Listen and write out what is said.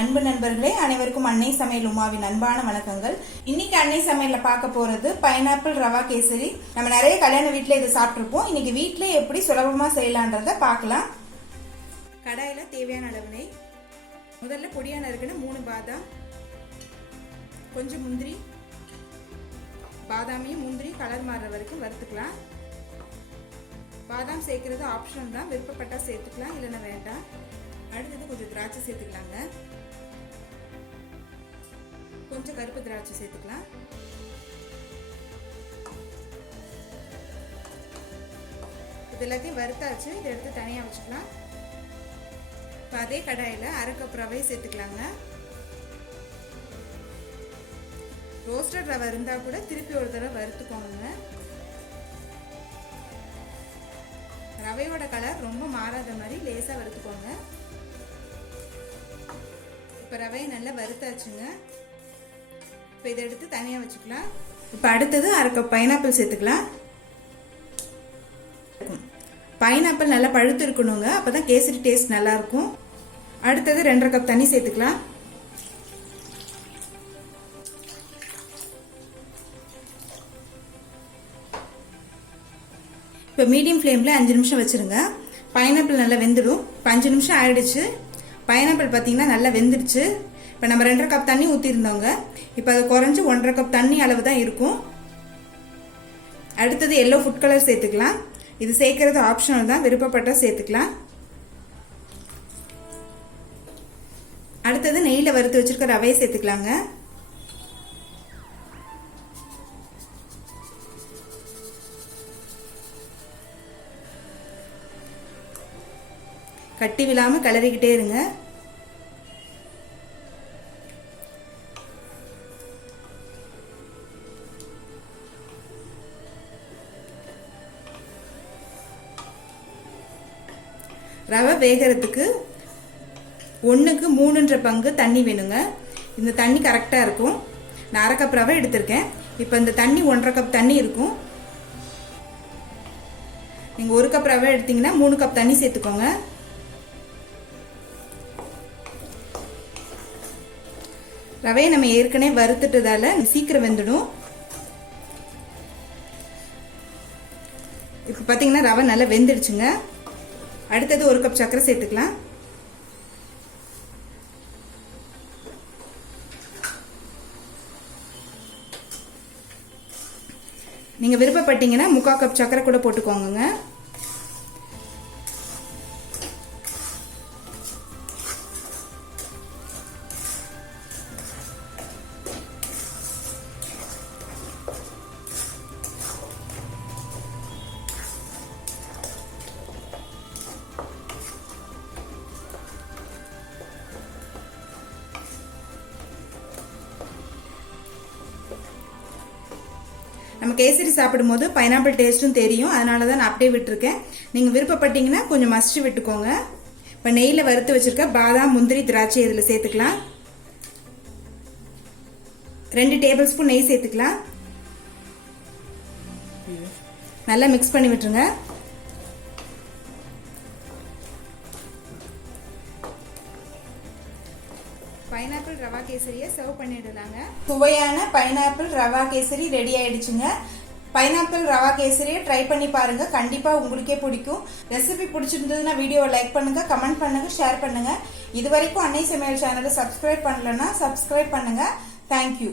அன்பு நண்பர்களே, அனைவருக்கும் அன்னை சமையல் உமாவின் அன்பான வணக்கங்கள். இன்னைக்கு அன்னை சமையல்ல பார்க்க போறது பைனாப்பிள் ரவா கேசரி. நம்ம நிறைய கல்யாண வீட்டுல இதை சாப்பிட்டுருப்போம். இன்னைக்கு வீட்டுல எப்படி சுலபமா செய்யலான்றத பார்க்கலாம். கடாயில தேவையான அளவு நெய், முதல்ல பொடியான இருக்குன்னு 3 பாதாம், கொஞ்சம் முந்திரி, பாதாமையும் முந்திரி கலர் மாறுற வரைக்கும் வறுத்துக்கலாம். பாதாம் சேர்க்கறது ஆப்ஷனல் தான், விருப்பப்பட்டா சேர்த்துக்கலாம், இல்லைன்னா வேண்டாம். அடுத்தது கொஞ்சம் திராட்சை சேர்த்துக்கலாங்க. கொஞ்சம் கருப்பு திராட்சை சேர்த்துக்கலாம். இது எல்லாத்தையும் வறுத்தாச்சு. இதை எடுத்து தனியாக வச்சுக்கலாம். இப்போ அதே கடாயில் 1/2 கப் ரவை சேர்த்துக்கலாங்க. ரோஸ்டட் ரவை இருந்தால் கூட திருப்பி ஒரு தடவை வறுத்துக்கோங்க. ரவையோட கலர் ரொம்ப மாறாத மாதிரி லேசாக வறுத்துக்கோங்க. இப்போ ரவையை நல்லா வறுத்தாச்சுங்க. இப்போ இதை எடுத்து தனியாக வச்சுக்கலாம். இப்போ அடுத்தது 1/2 கப் பைனாப்பிள் சேர்த்துக்கலாம். பைனாப்பிள் நல்லா பழுத்து இருக்கணுங்க, அப்போ தான் கேசரி டேஸ்ட் நல்லா இருக்கும். அடுத்தது 2.5 கப் தண்ணி சேர்த்துக்கலாம். இப்போ மீடியம் ஃப்ளேமில் 5 நிமிஷம் வச்சுருங்க. பைனாப்பிள் நல்லா வெந்துடும். இப்போ 5 நிமிஷம் ஆயிடுச்சு. பைனாப்பிள் பார்த்தீங்கன்னா நல்லா வெந்துடுச்சு. இப்போ நம்ம 2.5 கப் தண்ணி ஊற்றிருந்தோங்க. இப்போ அது குறைஞ்சி 1.5 கப் தண்ணி அளவு தான் இருக்கும். அடுத்தது எல்லோ ஃபுட் கலர் சேர்த்துக்கலாம். இது சேர்க்கறது ஆப்ஷனல் தான், விருப்பப்பட்ட சேர்த்துக்கலாம். அடுத்தது நெய்யில் வறுத்து வச்சிருக்க ரவையை சேர்த்துக்கலாங்க. கட்டி விழாம கிளறிக்கிட்டே இருங்க. ரவை வேகிறதுக்கு 1க்கு 3 பங்கு தண்ணி வேணுங்க. இந்த தண்ணி கரெக்டாக இருக்கும். நான் 1/2 கப் ரவை எடுத்திருக்கேன். இப்போ இந்த தண்ணி 1.5 கப் தண்ணி இருக்கும். நீங்கள் 1 கப் ரவை எடுத்தீங்கன்னா 3 கப் தண்ணி சேர்த்துக்கோங்க. ரவையை நம்ம ஏற்கனவே வறுத்துட்டதால சீக்கிரம் வெந்துடும். இப்போ பார்த்தீங்கன்னா ரவை நல்லா வெந்துடுச்சுங்க. அடுத்தது 1 கப் சர்க்கரை சேர்த்துக்கலாம். நீங்க விருப்பப்பட்டீங்கன்னா 3/4 கப் சர்க்கரை கூட போட்டுக்கோங்க. நம்ம கேசரி சாப்பிடும்போது பைனாப்பிள் டேஸ்ட்டும் தெரியும், அதனால தான் நான் அப்படியே விட்டுருக்கேன். நீங்கள் விருப்பப்பட்டீங்கன்னா கொஞ்சம் மசிச்சு விட்டுக்கோங்க. இப்போ நெய்யில் வறுத்து வச்சிருக்க பாதாம், முந்திரி, திராட்சை இதில் சேர்த்துக்கலாம். 2 டேபிள் ஸ்பூன் நெய் சேர்த்துக்கலாம். நல்லா மிக்ஸ் பண்ணி விட்டுருங்க. பைனாப்பிள் ரவா கேசரியை சர்வ் பண்ணிடலாங்க. சுவையான பைனாப்பிள் ரவா கேசரி ரெடி ஆயிடுச்சுங்க. பைனாப்பிள் ரவா கேசரியை ட்ரை பண்ணி பாருங்க, கண்டிப்பா உங்களுக்கே பிடிக்கும். ரெசிபி பிடிச்சிருந்ததுன்னா வீடியோவை லைக் பண்ணுங்க, கமெண்ட் பண்ணுங்க, ஷேர் பண்ணுங்க. இது வரைக்கும் அன்னை சமையல் சேனலை சப்ஸ்கிரைப் பண்ணலன்னா சப்ஸ்கிரைப் பண்ணுங்க. தேங்க்யூ.